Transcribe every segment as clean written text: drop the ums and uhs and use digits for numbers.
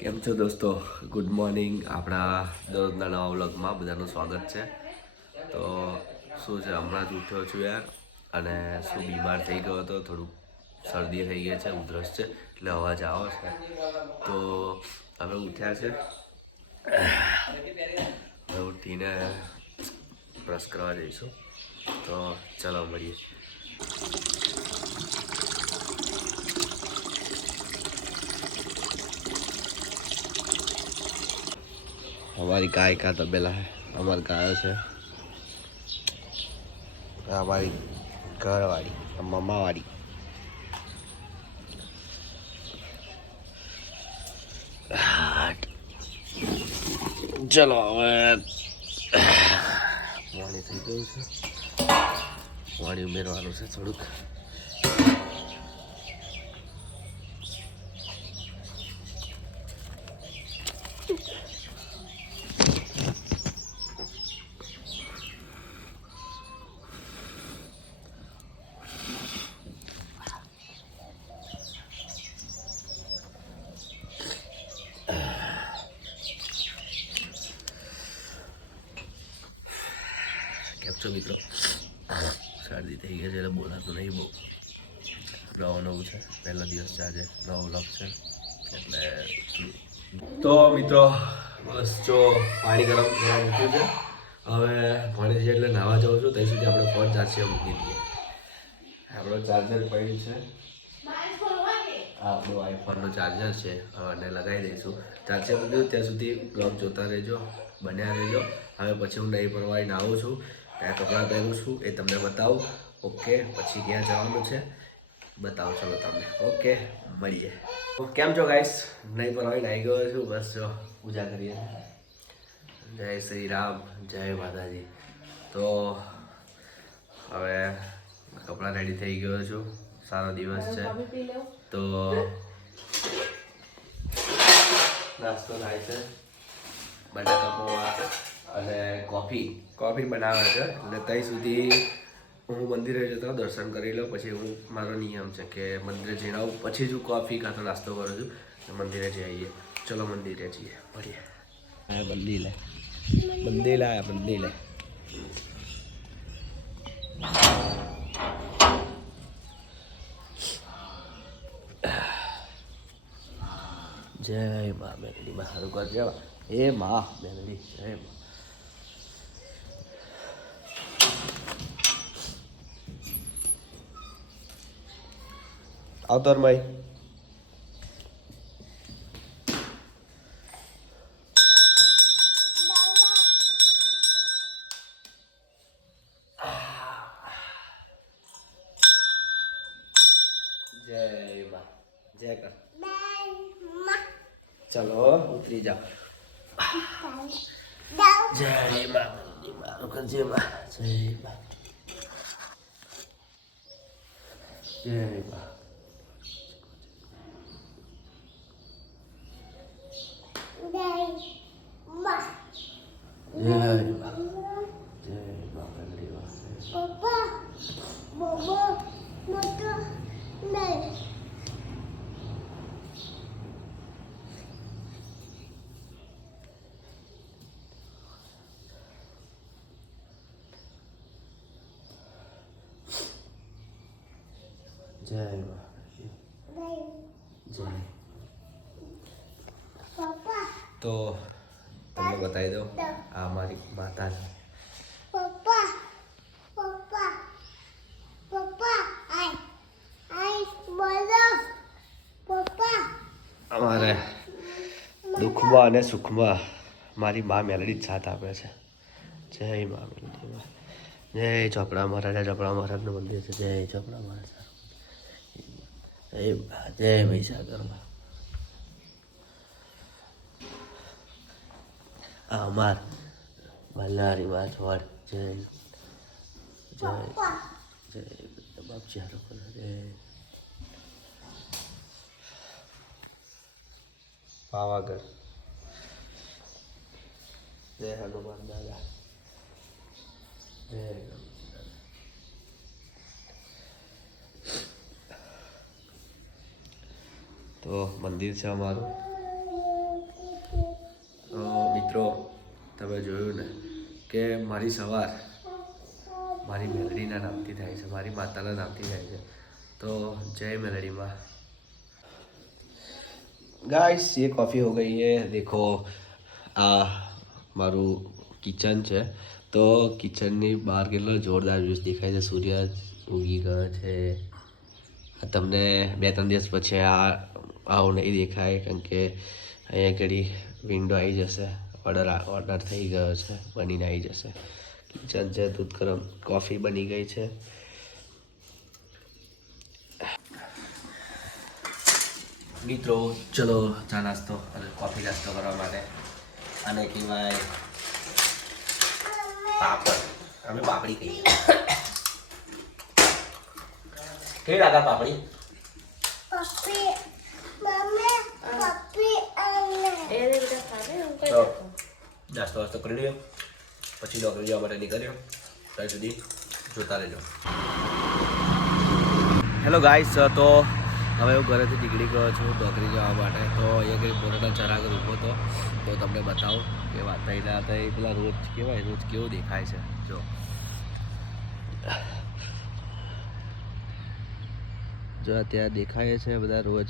કેમ છો દોસ્તો? Good morning. આપણા દરરોજના નવા વ્લોગમાં બધાનું સ્વાગત છે. તો શું છે, હમણાં જ ઉઠ્યો છું યાર, અને શું બીમાર થઈ ગયો હતો, થોડુંક શરદી થઈ ગઈ છે, ઉધરસ છે, એટલે અવાજ આવે છે. તો હવે ઉઠ્યા છે, હવે ઉઠીને બ્રશ કરવા જઈશું. તો ચલો મળીએ. हमारी गाय का तबेला है, हमारी गाय છે हमारी घरवाળી, मम्मावाળી. ચલો હવે પાણી થઈ ગયું છે, પાણી ઉમેરવાનું છે થોડુંક. કેમ છો મિત્રો? શરદી થઈ ગઈ છે એટલે બોલાતું નહીં બહુ. નવું છે, પહેલા દિવસ છે આજે, નવો વ્લોગ છે એટલે. તો મિત્રો બસ જો પાણી ગરમ કરવા મૂક્યું છે. હવે પાણી છે એટલે નાહવા જાઉં છું. ત્યાં સુધી આપણે ફોન ચાર્જર મૂકી દઈએ. આપણો ચાર્જર પડ્યું છે, આપણો આઈફોનનો ચાર્જર છે, અને લગાવી દઈશું. ચાર્જર મૂક્યું ત્યાં સુધી બ્લોગ જોતા રહેજો, બન્યા રહેજો. હવે પછી હું નહીં પરવારી નાહું છું, કયા કપડાં પહેરું છું એ તમને બતાવું. ઓકે, પછી ક્યાં જવાનું છે બતાવું ચલો તમને. ઓકે, મળીએ. કેમ છો ગાઈસ? નહીં પરવારી નાહી ગયો છું. બસ જો પૂજા કરીએ. જય શ્રી રામ, જય માતાજી. તો હવે કપડાં રેડી થઈ ગયો છું. સારો દિવસ છે તો નાસ્તો થાય છે. બટાકા પૌવા અને કોફી બનાવે છે. એટલે ત્યાં સુધી હું મંદિરે જતો દર્શન કરી લઉં. પછી હું, મારો નિયમ છે કે મંદિરે જઈને આવું પછી જ હું કોફી કાં તો નાસ્તો કરું છું. મંદિરે જઈ આવીએ. ચલો મંદિરે જઈએ, મળીએ. મંદિર જય મા મેલડી માં. સારું કર જવા. એ મા મેલડી, જય મા. આવતર ભાઈ. જય મા, જય કર. ચલો ઉતરી જાઓ. જય મા મેલડી માં, જય મા, જય મા, જય મા. જય જય. તો તમને બતાવી દઉં, આ મારી માતા છે. અમારે દુઃખમાં અને સુખમાં મારી મા મેલડી જ સાથ આપે છે. જય મા મેલડી. જય ચોપડા મહારાજા, ચોપડા મહારાજનું મંદિર છે. જય ચોપડા મહારાજ, જય મહીસાગરમાં. અમાર મલ્હારી માથવાડ. જય જય જય બાપજી હારો કરો. જય પાવાગઢ. જય હનુમાન દાદા. જય તો મંદિર છે અમારું. મિત્રો તમે જોયું ને કે મારી સવાર મારી મેલડીના નામથી થાય છે, મારી માતાના નામથી થાય છે. તો જય મેલડીમાં. गाइस ये कॉफ़ी हो गई है. देखो આ મારું કિચન છે. તો કિચનની બહાર કેટલો જોરદાર વ્યૂઝ દેખાય છે. સૂર્ય ઉગી ગયો છે. તમને 2-3 દિવસ પછી આવું નહીં દેખાય, કારણ કે અહીંયા ઘડી વિન્ડો આવી જશે. ઓર્ડર થઈ ગયો છે, બનીને આવી જશે. કિચન છે, દૂધ ગરમ, કોફી બની ગઈ છે. મિત્રો ચલો ચા નાસ્તો અને કોફી નાસ્તો કરવા માટે આને કહેવાય પાપડ. અમે પાપડી કહીએ. કેવી લાગે પાપડી? તો નાસ્તો વાસ્તો કરી લઈએ, પછી નોકરી જવા માટે નીકળ્યો. ત્યાં સુધી જોતા રહેજો. હેલો ગાઈસ, તો હવે હું ઘરેથી નીકળી ગયો છું નોકરી જવા માટે. તો અહીંયા કંઈ બોરાના ચરા આગળ ઊભો હતો, તો તમને બતાવું કે વાત થઈને હતા એ પેલા રોજ કહેવાય, રોજ કેવું દેખાય છે. જો ત્યાં દેખાય છે બધા રોજ.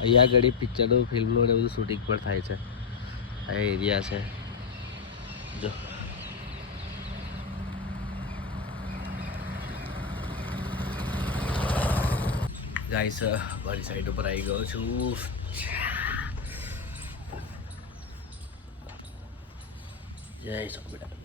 અહીંયા આગળ પિક્ચરનું, ફિલ્મનું ને બધું શૂટિંગ પણ થાય છે. આ એરિયા છે જો. ગાઈસ મારી સાઈડ ઉપર આવી ગયો છું. જય સ્વામિનારાયણ.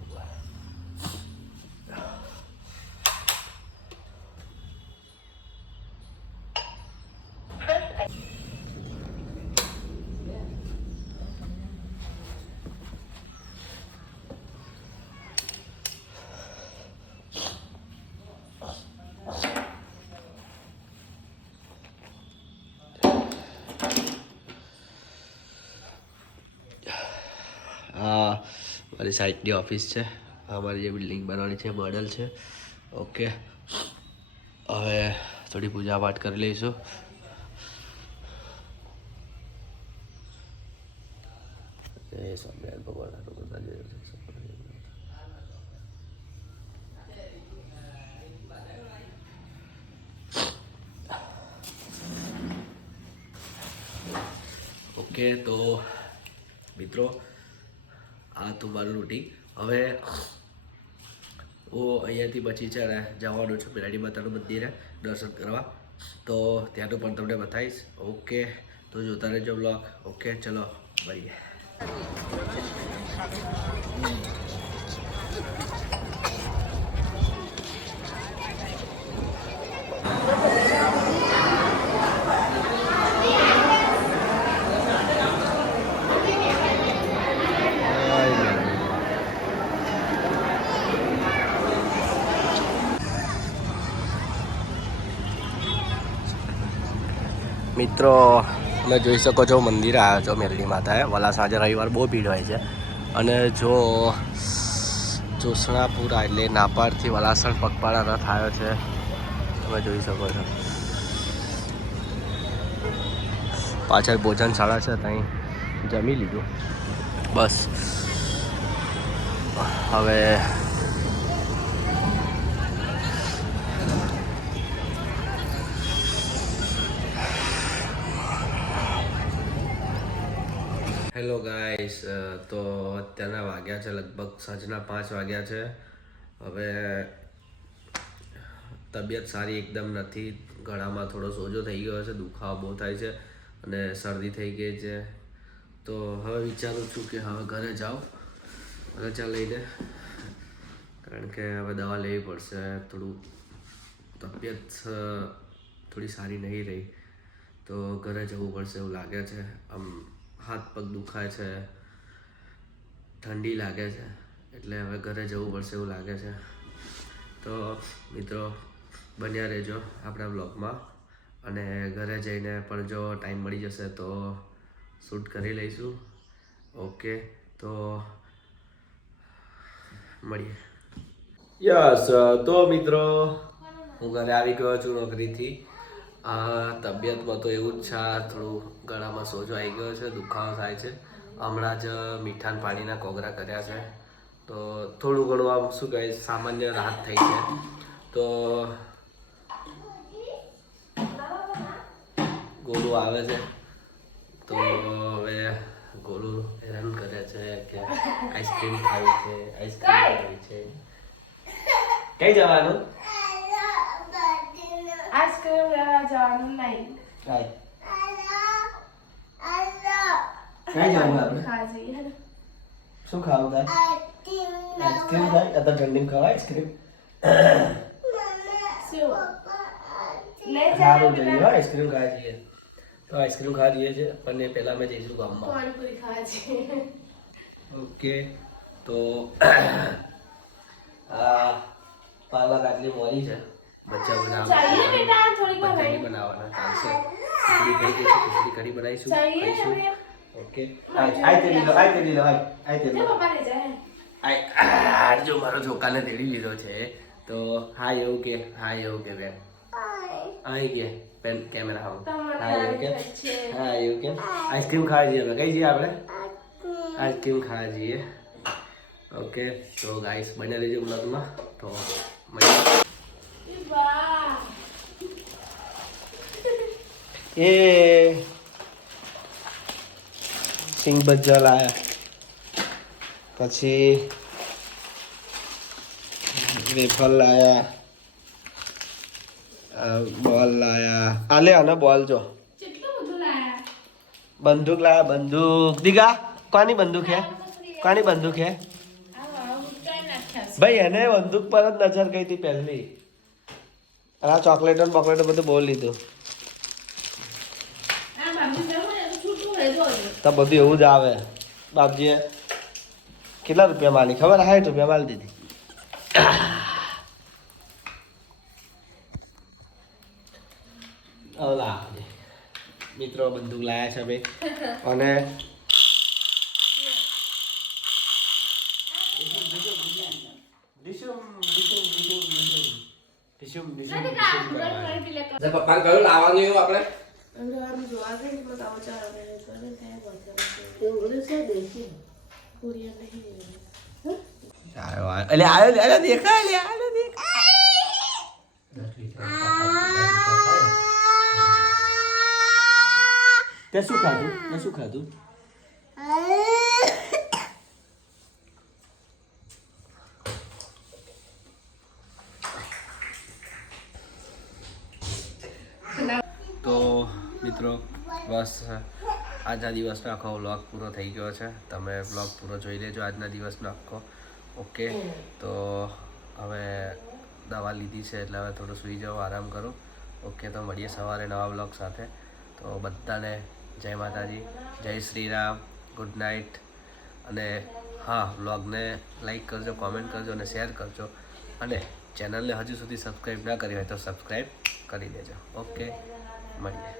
મારી સાઈડની ઓફિસ છે. અમારી જે બિલ્ડિંગ બનવાની છે, મોડલ છે. ઓકે, હવે થોડી પૂજા પાઠ કરી લઈશું. જય સ્વામિનારાયણ ભગવાન. ઓકે, તો મિત્રો આ તો મારું રૂટીન. હવે હું અહીંયાથી પછી છે ને જવાનું છું મેલડી માતાનું મંદિરે દર્શન કરવા. તો ત્યાંનું પણ તમને બતાવીશ. ઓકે, તો જોતા રહેજો બ્લોગ. ઓકે, ચલો મળીએ. મિત્રો તમે જોઈ શકો છો મંદિર આવ્યો છો મેલડી માતાએ. વલા સાંજે રવિવાર બહુ ભીડ હોય છે. અને જો જોસણાપુરા એટલે નાપારથી વલાસણ પગપાળા રથ આવ્યો છે, તમે જોઈ શકો છો. પાછળ ભોજનશાળા છે, ત્યાં જમી લીધું બસ. હવે હેલો ગાઈસ, તો અત્યારના વાગ્યા છે લગભગ સાંજના 5 વાગ્યા છે. હવે તબિયત સારી એકદમ નથી. ગળામાં થોડો સોજો થઈ ગયો છે, દુખાવો બહુ થાય છે અને શરદી થઈ ગઈ છે. તો હવે વિચારું છું કે હવે ઘરે જાઉં રજા લઈને, કારણ કે હવે દવા લેવી પડશે. થોડું તબિયત થોડી સારી નહીં રહી, તો ઘરે જવું પડશે એવું લાગે છે. આમ હાથ પગ દુખાય છે, ઠંડી લાગે છે, એટલે હવે ઘરે જવું પડશે એવું લાગે છે. તો મિત્રો બન્યા રહેજો આપણા બ્લોગમાં, અને ઘરે જઈને પણ જો ટાઈમ મળી જશે તો શૂટ કરી લઈશું. ઓકે, તો મળીએ. યસ, તો મિત્રો હું ઘરે આવી ગયો છું નોકરીથી, તબિયતમાં તો એવું જ છે, થોડું ગળામાં સોજો આવી ગયો છે, દુખાવો થાય છે. હમણાં જ મીઠાન પાણીના કોગરા કર્યા છે, તો થોડું ઘણું આમ શું કહે સામાન્ય રાહત થઈ છે. તો ગોળું આવે છે, તો હવે ગોળું હેરાન કરે છે કે આઈસ્ક્રીમ ખાવી છે, આઈસ્ક્રીમ ખાવી છે. કઈ જવાનું? આઈસ્ક્રીમ લેવા જવાનું નહીં. કઈ જવાનું આપણે? ખાજી. શું ખાવું તાર? આઈસ્ક્રીમ ખાય? અત્યારે ઠંડી ખવાય આઈસ્ક્રીમ? શું? લે સારું જઈએ આઈસ્ક્રીમ ખાવા જઈએ. તો આઈસ્ક્રીમ ખાવા જઈએ છે, પણ એ પહેલા મેં જઈશું ગામમાં. પાણીપુરી ખાજી. ઓકે, તો પાલક આટલી મોરી છે, બચ્ચા चाहिए बेटा थोड़ी सा બચ્ચાની બનાવવાના ચાલશે. ખીચડી થઈ ગઈ છે, ખીચડી કઢી બનાવીશું, चाहिए ખાઈશું. हमें. ઓકે, આય તેડી લો, આય તેડી લો, આય તેડી जो લો. पापा ले जाए. આય જો મારો છોકરાને તેડી લીધો છે, તો હા એવું કે બેન આઈ કે પેન કેમેરા હાઉ હા એવું કે હા એવું કે આઈસ્ક્રીમ ખાવા જઈએ. કઈ જઈએ આપણે? આઈસ્ક્રીમ ખાવા જઈએ. ઓકે, તો ગાઈસ બને રહેજો બ્લોગમાં. તો મજા वाह. એ સિંગ ભજ્જા લાયા, પછી વેફર લાયા, બોલ લાયા. આલે આને બોલ જો, કેટલું બધું લાયા. બંદૂક લાયા, બંદૂક. દીગા કોની બંદૂક હે? કોની બંદૂક હે? ભાઈ એને બંદૂક પર જ નજર ગઈ હતી પહેલી. આ ચોકલેટો ને બોકલેટો બધું બહુ લીધું. તો બધું એવું જ આવે. બાપજીએ કેટલા રૂપિયા માલી ખબર? 60 રૂપિયા માલી દીધી. મિત્રો બંદૂક લાયા છે ભાઈ, અને પપ્પાને કહ્યું લાવવાનું એવું આપણે આવ્યો દેખાય. તે શું ખાધું? તો મિત્રો બસ આજના દિવસનો આખો વ્લોગ પૂરો થઈ ગયો છે. તમે વ્લોગ પૂરો જોઈ લેજો આજના દિવસનો આખો. ઓકે, તો હવે દવા લીધી છે એટલે હવે થોડું સૂઈ જાઓ, આરામ કરો. ઓકે, તો મળીએ સવારે નવા વ્લોગ સાથે. તો બધાને જય માતાજી, જય શ્રી રામ, ગુડ નાઇટ. અને હા, વ્લોગને લાઈક કરજો, કોમેન્ટ કરજો અને શેર કરજો. અને ચેનલને હજુ સુધી સબસ્ક્રાઈબ ના કરી હોય તો સબસ્ક્રાઈબ કરી દેજો. ઓકે, મળીએ.